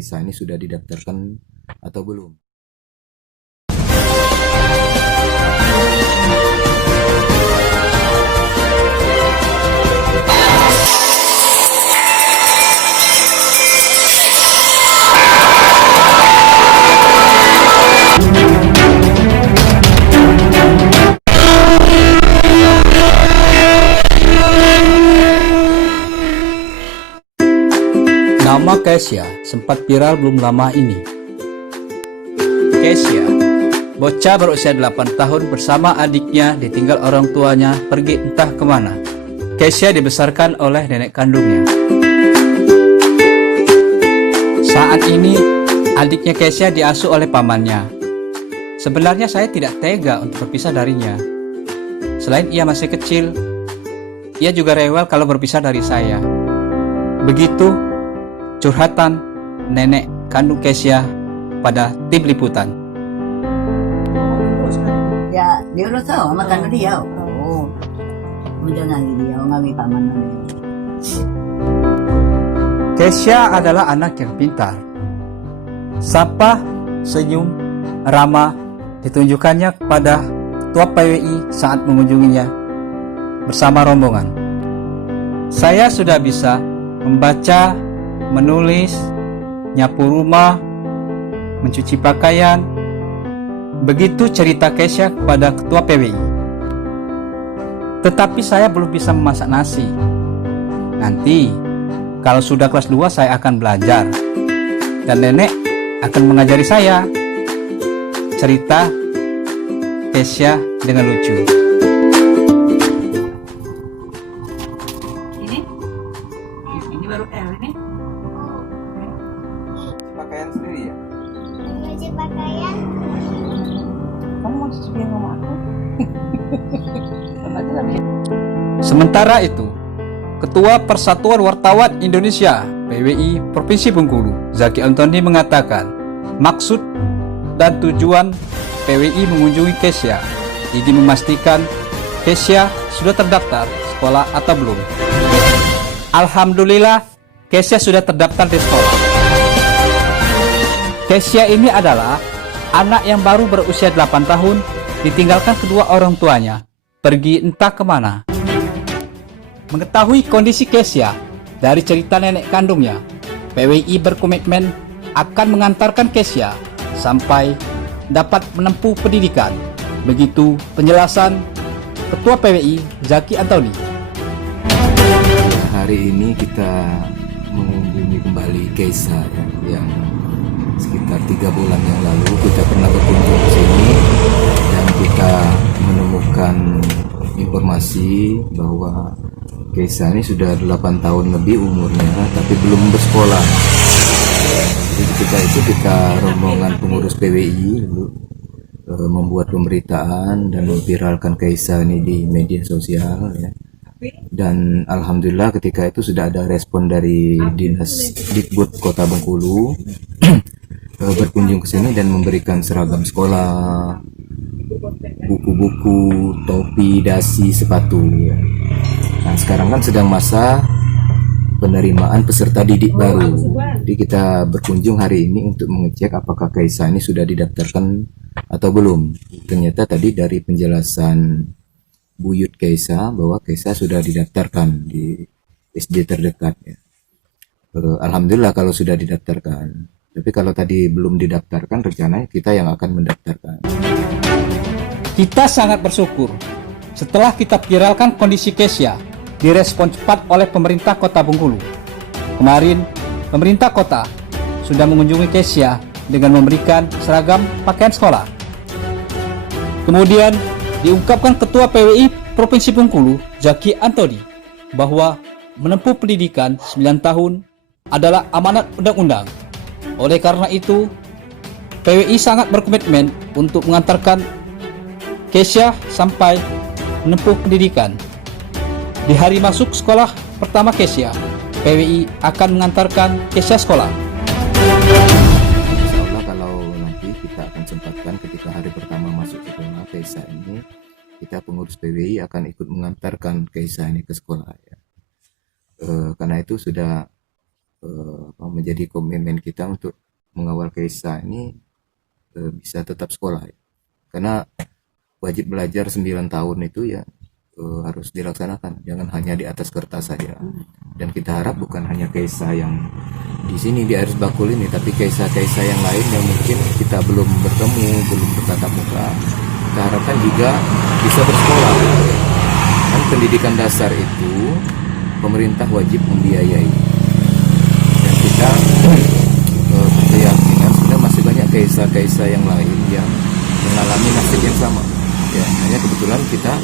Keisa ini sudah didaftarkan atau belum. Nama Keisha sempat viral belum lama ini. Keisha, bocah berusia 8 tahun bersama adiknya ditinggal orang tuanya pergi entah kemana. Keisha dibesarkan oleh nenek kandungnya. Saat ini, adiknya Keisha diasuh oleh pamannya. Sebenarnya saya tidak tega untuk berpisah darinya. Selain ia masih kecil, ia juga rewel kalau berpisah dari saya. Begitu curhatan nenek kandung Keisha pada tim liputan. Ya, dia udah tahu makan dia. Oh, udah lagi dia ngawi paman. Keisha adalah anak yang pintar. Sapa, senyum, ramah ditunjukkannya kepada ketua PWI saat mengunjunginya bersama rombongan. Saya sudah bisa membaca, menulis, nyapu rumah, mencuci pakaian. Begitu cerita Keisha kepada ketua PWI. Tetapi saya belum bisa memasak nasi. Nanti kalau sudah kelas 2 saya akan belajar, dan nenek akan mengajari saya. Cerita Keisha dengan lucu. Ini baru ini. Pakaian sendiri ya? Cuci pakaian. Kamu mau cuci piring sama aku? Sementara itu, Ketua Persatuan Wartawan Indonesia PWI Provinsi Bengkulu, Zaki Antoni mengatakan, maksud dan tujuan PWI mengunjungi Keisha ini memastikan Keisha sudah terdaftar sekolah atau belum. Alhamdulillah, Keisha sudah terdaftar di sekolah. Keisha ini adalah anak yang baru berusia 8 tahun, ditinggalkan kedua orang tuanya, pergi entah kemana. Mengetahui kondisi Keisha dari cerita nenek kandungnya, PWI berkomitmen akan mengantarkan Keisha sampai dapat menempuh pendidikan. Begitu penjelasan Ketua PWI Zaki Antoni. Hari ini kita mengunjungi kembali Keisa yang sekitar 3 bulan yang lalu kita pernah berkunjung ke sini dan kita menemukan informasi bahwa Keisa ini sudah 8 tahun lebih umurnya tapi belum bersekolah. Jadi kita rombongan pengurus PWI membuat pemberitaan dan memviralkan Keisa ini di media sosial ya. Dan alhamdulillah ketika itu sudah ada respon dari Dinas Dikbud Kota Bengkulu berkunjung ke sini dan memberikan seragam sekolah, buku-buku, topi, dasi, sepatu ya. Nah, sekarang kan sedang masa penerimaan peserta didik baru. Jadi kita berkunjung hari ini untuk mengecek apakah Keisa ini sudah didaftarkan atau belum. Ternyata tadi dari penjelasan Buyut Keisa bahwa Keisa sudah didaftarkan di SD terdekat ya. Alhamdulillah kalau sudah didaftarkan. Tapi kalau tadi belum didaftarkan, rencananya kita yang akan mendaftarkan. Kita sangat bersyukur setelah kita viralkan kondisi Keisha, direspon cepat oleh pemerintah Kota Bengkulu. Kemarin, pemerintah kota sudah mengunjungi Keisha dengan memberikan seragam pakaian sekolah. Kemudian diungkapkan Ketua PWI Provinsi Bengkulu, Zaki Antoni, bahwa menempuh pendidikan 9 tahun adalah amanat undang-undang. Oleh karena itu, PWI sangat berkomitmen untuk mengantarkan Keisha sampai menempuh pendidikan. Di hari masuk sekolah pertama Keisha, PWI akan mengantarkan Keisha sekolah. Insya Allah kalau nanti kita akan sempatkan ketika hari pertama masuk sekolah Keisa ini, kita pengurus PWI akan ikut mengantarkan Keisa ini ke sekolah ya. Karena itu sudah menjadi komitmen kita untuk mengawal Kaisa ini bisa tetap sekolah. Karena wajib belajar 9 tahun itu ya harus dilaksanakan, jangan hanya di atas kertas saja. Dan kita harap bukan hanya Kaisa yang di sini di Aris Bakul ini, tapi Kaisa-Kaisa yang lain yang mungkin kita belum bertemu, belum bertatap muka, kita harapkan juga bisa bersekolah. Kan pendidikan dasar itu pemerintah wajib membiayai, dan kita berkeyakinan sebenarnya masih banyak Kaisa-Kaisa yang lain yang mengalami nasib yang sama. Ya, hanya kebetulan kita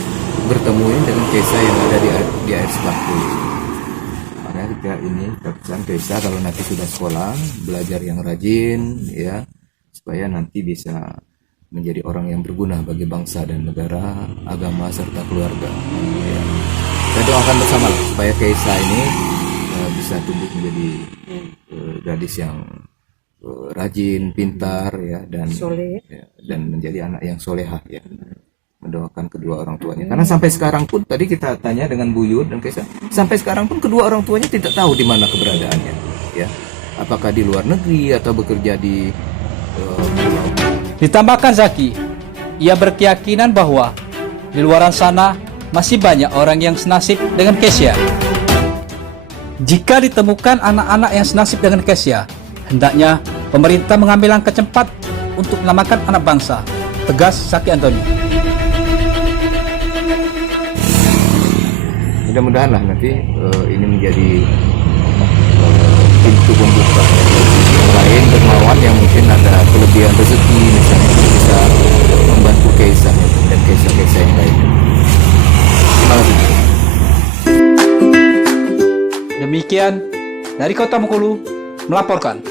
bertemuin dengan Kaisa yang ada di Aris Bakul. Makanya kita pesan Kaisa kalau nanti sudah sekolah, belajar yang rajin, ya, supaya nanti bisa menjadi orang yang berguna bagi bangsa dan negara, agama serta keluarga. Ya. Kita doakan bersama lah, supaya Kaisa ini bisa tumbuh menjadi gadis yang rajin, pintar, ya, dan dan menjadi anak yang solehah, ya. Mendoakan kedua orang tuanya. Karena sampai sekarang pun tadi kita tanya dengan Bu Yud dan Kaisa, sampai sekarang pun kedua orang tuanya tidak tahu di mana keberadaannya, ya. Apakah di luar negeri atau bekerja di pulau. Ditambahkan Zaki, ia berkeyakinan bahwa di luaran sana masih banyak orang yang senasib dengan Kesya. Jika ditemukan anak-anak yang senasib dengan Kesya, hendaknya pemerintah mengambil langkah cepat untuk menyelamatkan anak bangsa, tegas Zaki Antoni. Mudah-mudahan lah nanti ini menjadi pintu pembuka yang lain dermawan yang mungkin ada kelebihan rezeki misalnya bisa membantu Kaisa dan Kaisa-Kaisa yang lain. Terima kasih. Demikian dari Kota Bengkulu melaporkan.